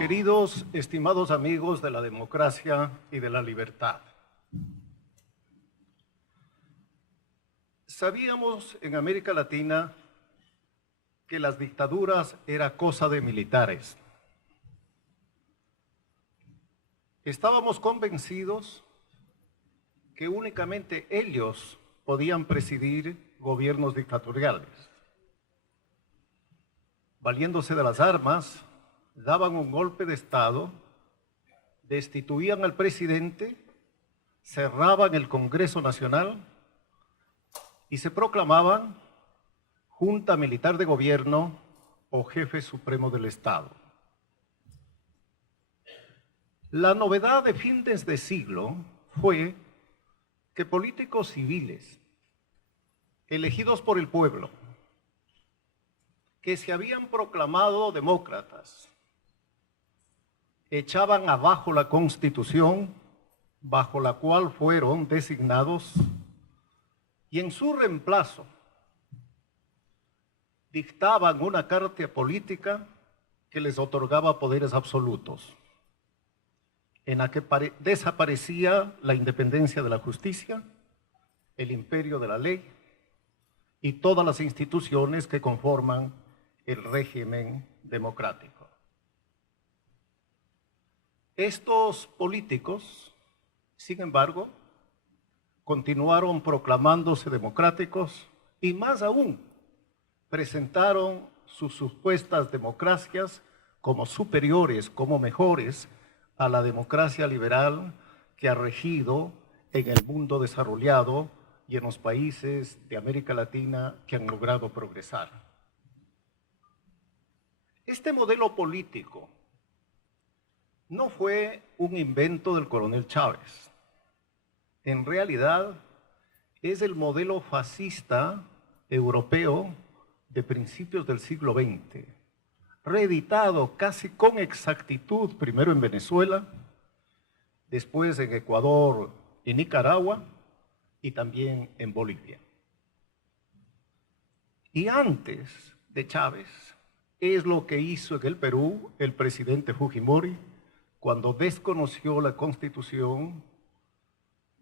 Queridos, estimados amigos de la democracia y de la libertad, sabíamos en América Latina que las dictaduras era cosa de militares. Estábamos convencidos que únicamente ellos podían presidir gobiernos dictatoriales. Valiéndose de las armas, daban un golpe de Estado, destituían al presidente, cerraban el Congreso Nacional y se proclamaban Junta Militar de Gobierno o Jefe Supremo del Estado. La novedad de fines de siglo fue que políticos civiles, elegidos por el pueblo, que se habían proclamado demócratas, echaban abajo la Constitución bajo la cual fueron designados y en su reemplazo dictaban una carta política que les otorgaba poderes absolutos, en la que desaparecía la independencia de la justicia, el imperio de la ley y todas las instituciones que conforman el régimen democrático. Estos políticos, sin embargo, continuaron proclamándose democráticos y más aún presentaron sus supuestas democracias como superiores, como mejores a la democracia liberal que ha regido en el mundo desarrollado y en los países de América Latina que han logrado progresar. Este modelo político no fue un invento del coronel Chávez. En realidad, es el modelo fascista europeo de principios del siglo XX, reeditado casi con exactitud primero en Venezuela, después en Ecuador y Nicaragua y también en Bolivia. Y antes de Chávez, es lo que hizo en el Perú el presidente Fujimori cuando desconoció la Constitución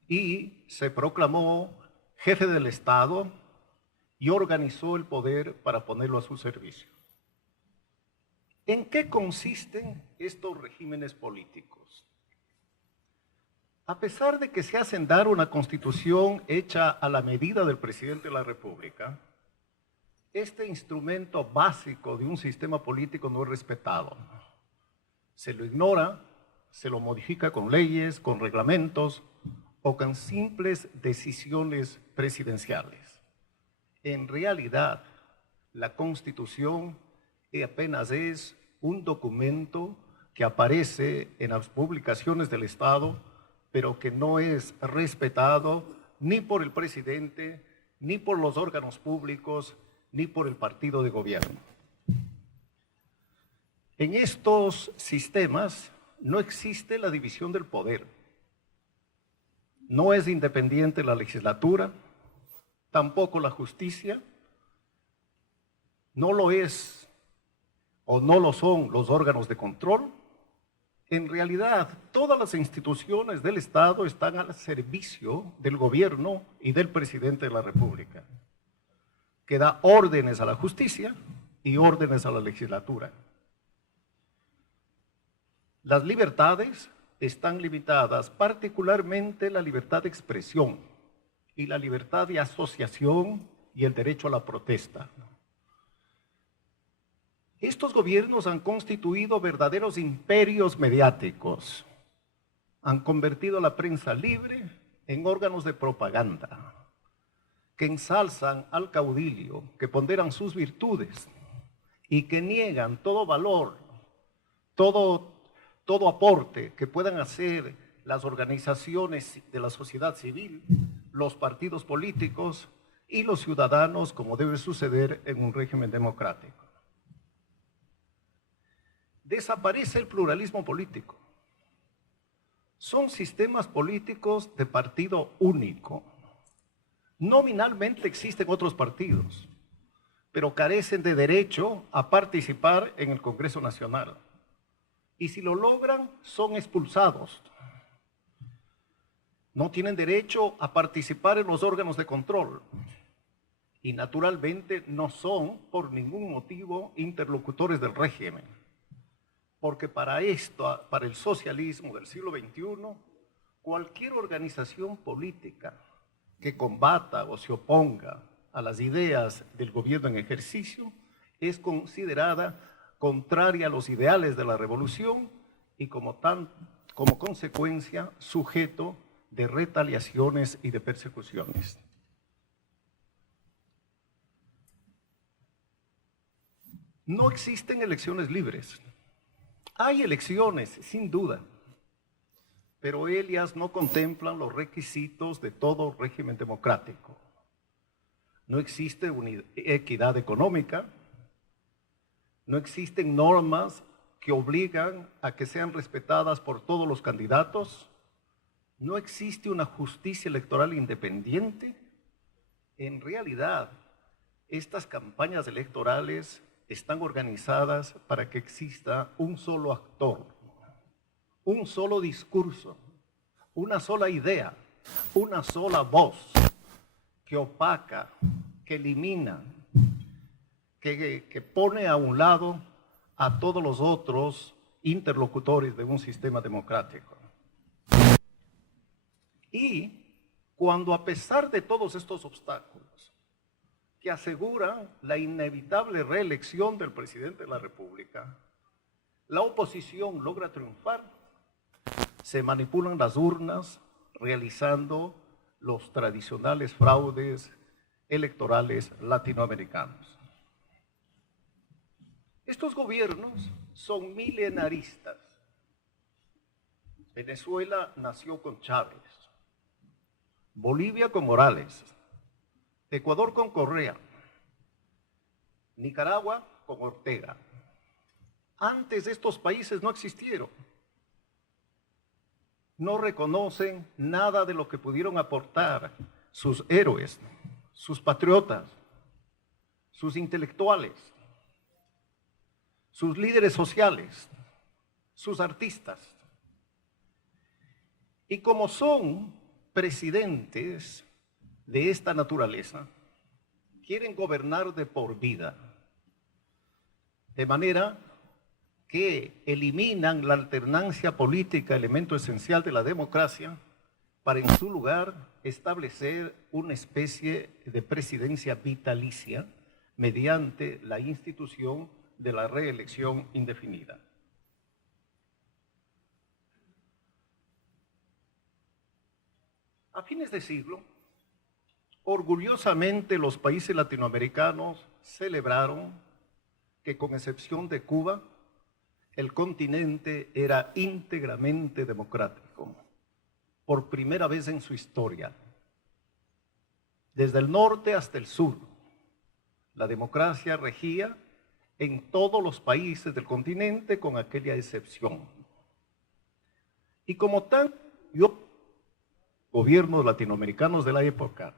y se proclamó jefe del Estado y organizó el poder para ponerlo a su servicio. ¿En qué consisten estos regímenes políticos? A pesar de que se hacen dar una constitución hecha a la medida del presidente de la República, este instrumento básico de un sistema político no es respetado. Se lo ignora, se lo modifica con leyes, con reglamentos o con simples decisiones presidenciales. En realidad, la Constitución apenas es un documento que aparece en las publicaciones del Estado, pero que no es respetado ni por el presidente, ni por los órganos públicos, ni por el partido de gobierno. En estos sistemas no existe la división del poder. No es independiente la legislatura, tampoco la justicia, no lo es o no lo son los órganos de control. En realidad, todas las instituciones del Estado están al servicio del gobierno y del presidente de la República, que da órdenes a la justicia y órdenes a la legislatura. Las libertades están limitadas, particularmente la libertad de expresión y la libertad de asociación y el derecho a la protesta. Estos gobiernos han constituido verdaderos imperios mediáticos, han convertido a la prensa libre en órganos de propaganda, que ensalzan al caudillo, que ponderan sus virtudes y que niegan todo valor, todo aporte que puedan hacer las organizaciones de la sociedad civil, los partidos políticos y los ciudadanos, como debe suceder en un régimen democrático. Desaparece el pluralismo político. Son sistemas políticos de partido único. Nominalmente existen otros partidos, pero carecen de derecho a participar en el Congreso Nacional. y si lo logran, son expulsados. No tienen derecho a participar en los órganos de control y naturalmente no son por ningún motivo interlocutores del régimen, porque para esto, para el socialismo del siglo XXI, cualquier organización política que combata o se oponga a las ideas del gobierno en ejercicio es considerada contraria a los ideales de la revolución y como consecuencia sujeto de retaliaciones y de persecuciones. No existen elecciones libres. Hay elecciones, sin duda, pero ellas no contemplan los requisitos de todo régimen democrático. No existe equidad económica, no existen normas que obligan a que sean respetadas por todos los candidatos, no existe una justicia electoral independiente. En realidad, estas campañas electorales están organizadas para que exista un solo actor, un solo discurso, una sola idea, una sola voz que opaca, que elimina, que pone a un lado a todos los otros interlocutores de un sistema democrático. Y cuando a pesar de todos estos obstáculos que aseguran la inevitable reelección del presidente de la República, la oposición logra triunfar, se manipulan las urnas realizando los tradicionales fraudes electorales latinoamericanos. Estos gobiernos son milenaristas. Venezuela nació con Chávez, Bolivia con Morales, Ecuador con Correa, Nicaragua con Ortega. Antes estos países no existieron. No reconocen nada de lo que pudieron aportar sus héroes, sus patriotas, sus intelectuales, sus líderes sociales, sus artistas. Y como son presidentes de esta naturaleza, quieren gobernar de por vida, de manera que eliminan la alternancia política, elemento esencial de la democracia, para en su lugar establecer una especie de presidencia vitalicia mediante la institución de la reelección indefinida. A fines de siglo, orgullosamente los países latinoamericanos celebraron que, con excepción de Cuba, el continente era íntegramente democrático, por primera vez en su historia. Desde el norte hasta el sur, la democracia regía en todos los países del continente, con aquella excepción. Y como tan, gobiernos latinoamericanos de la época,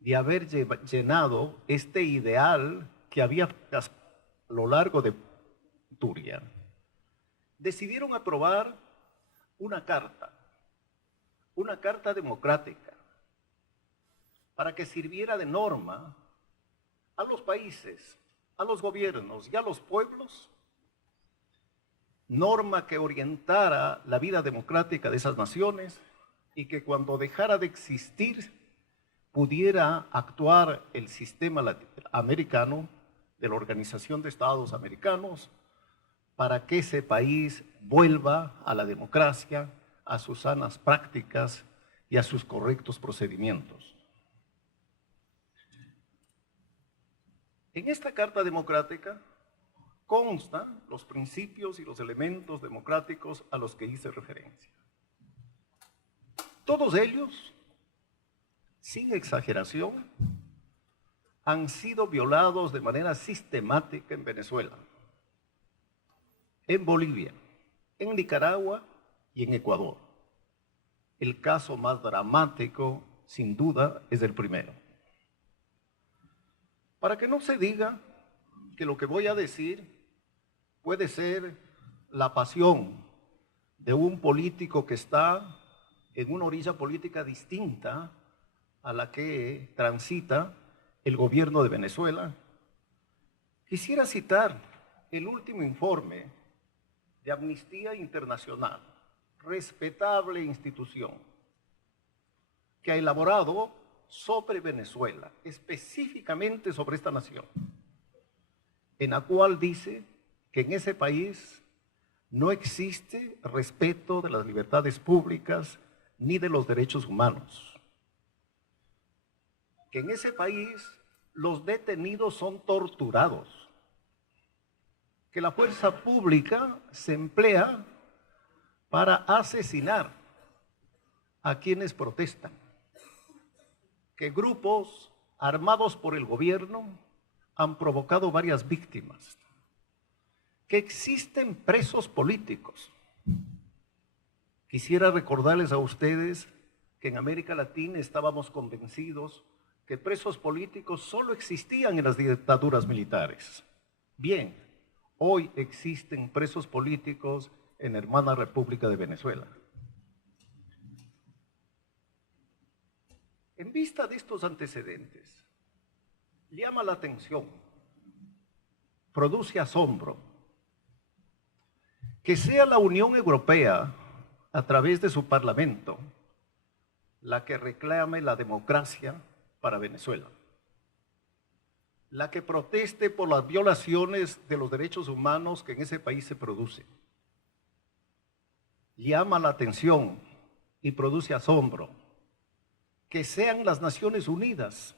de haber llenado este ideal que había a lo largo de Turia, decidieron aprobar una carta democrática, para que sirviera de norma a los países, a los gobiernos y a los pueblos, norma que orientara la vida democrática de esas naciones y que cuando dejara de existir pudiera actuar el sistema americano de la Organización de Estados Americanos para que ese país vuelva a la democracia, a sus sanas prácticas y a sus correctos procedimientos. En esta Carta Democrática constan los principios y los elementos democráticos a los que hice referencia. Todos ellos, sin exageración, han sido violados de manera sistemática en Venezuela, en Bolivia, en Nicaragua y en Ecuador. El caso más dramático, sin duda, es el primero. Para que no se diga que lo que voy a decir puede ser la pasión de un político que está en una orilla política distinta a la que transita el gobierno de Venezuela. Quisiera citar el último informe de Amnistía Internacional, respetable institución, que ha elaborado sobre Venezuela, específicamente sobre esta nación, en la cual dice que en ese país no existe respeto de las libertades públicas ni de los derechos humanos. Que en ese país los detenidos son torturados. Que la fuerza pública se emplea para asesinar a quienes protestan. Que grupos armados por el gobierno han provocado varias víctimas. Que existen presos políticos. Quisiera recordarles a ustedes que en América Latina estábamos convencidos que presos políticos solo existían en las dictaduras militares. Bien, hoy existen presos políticos en hermana República de Venezuela. En vista de estos antecedentes, llama la atención, produce asombro, que sea la Unión Europea, a través de su Parlamento, la que reclame la democracia para Venezuela, la que proteste por las violaciones de los derechos humanos que en ese país se producen. Llama la atención y produce asombro que sean las Naciones Unidas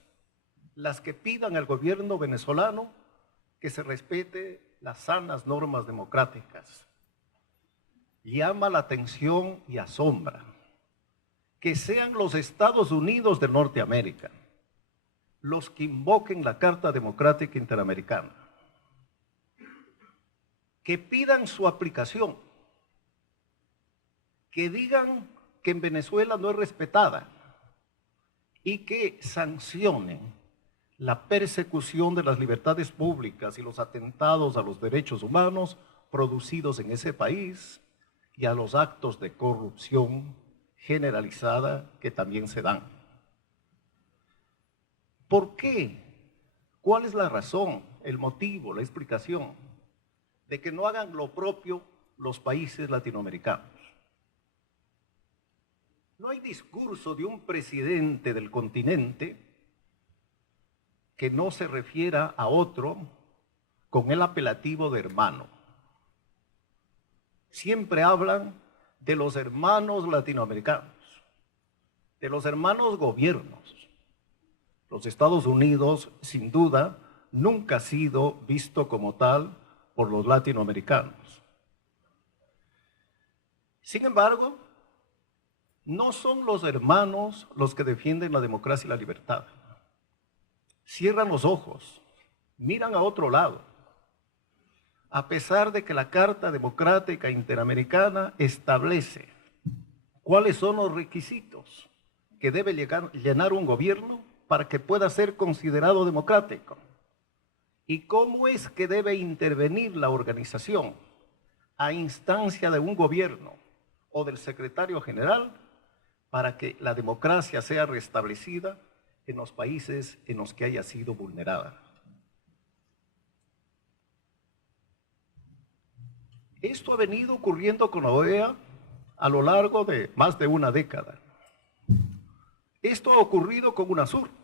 las que pidan al gobierno venezolano que se respete las sanas normas democráticas. Llama la atención y asombra que sean los Estados Unidos de Norteamérica los que invoquen la Carta Democrática Interamericana, que pidan su aplicación, que digan que en Venezuela no es respetada y que sancionen la persecución de las libertades públicas y los atentados a los derechos humanos producidos en ese país y a los actos de corrupción generalizada que también se dan. ¿Por qué? ¿Cuál es la razón, el motivo, la explicación de que no hagan lo propio los países latinoamericanos? No hay discurso de un presidente del continente que no se refiera a otro con el apelativo de hermano. Siempre hablan de los hermanos latinoamericanos, de los hermanos gobiernos. Los Estados Unidos, sin duda, nunca ha sido visto como tal por los latinoamericanos. Sin embargo, no son los hermanos los que defienden la democracia y la libertad. Cierran los ojos, miran a otro lado. A pesar de que la Carta Democrática Interamericana establece cuáles son los requisitos que debe llenar un gobierno para que pueda ser considerado democrático y cómo es que debe intervenir la organización a instancia de un gobierno o del secretario general para que la democracia sea restablecida en los países en los que haya sido vulnerada. Esto ha venido ocurriendo con la OEA a lo largo de más de una década. Esto ha ocurrido con UNASUR.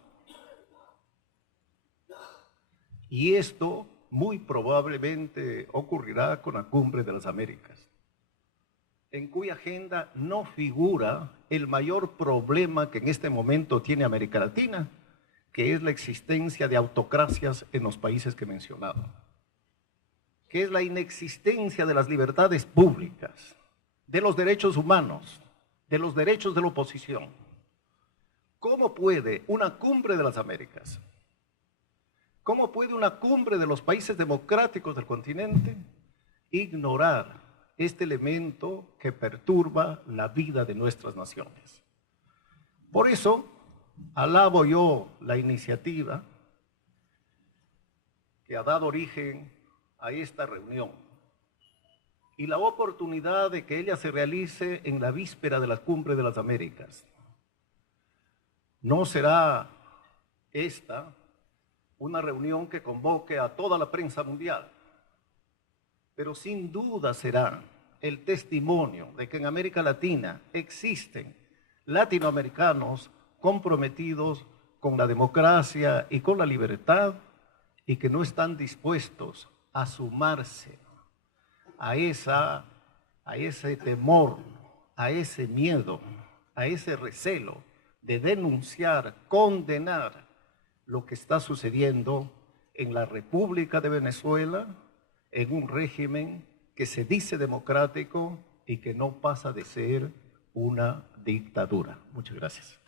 Y esto muy probablemente ocurrirá con la Cumbre de las Américas, en cuya agenda no figura el mayor problema que en este momento tiene América Latina, que es la existencia de autocracias en los países que he mencionado, que es la inexistencia de las libertades públicas, de los derechos humanos, de los derechos de la oposición. ¿Cómo puede una Cumbre de las Américas, cómo puede una cumbre de los países democráticos del continente ignorar este elemento que perturba la vida de nuestras naciones? Por eso, alabo yo la iniciativa que ha dado origen a esta reunión, y la oportunidad de que ella se realice en la víspera de la Cumbre de las Américas. No será esta una reunión que convoque a toda la prensa mundial, pero sin duda será el testimonio de que en América Latina existen latinoamericanos comprometidos con la democracia y con la libertad y que no están dispuestos a sumarse a ese temor, a ese miedo, a ese recelo de denunciar, condenar lo que está sucediendo en la República de Venezuela, en un régimen que se dice democrático y que no pasa de ser una dictadura. Muchas gracias.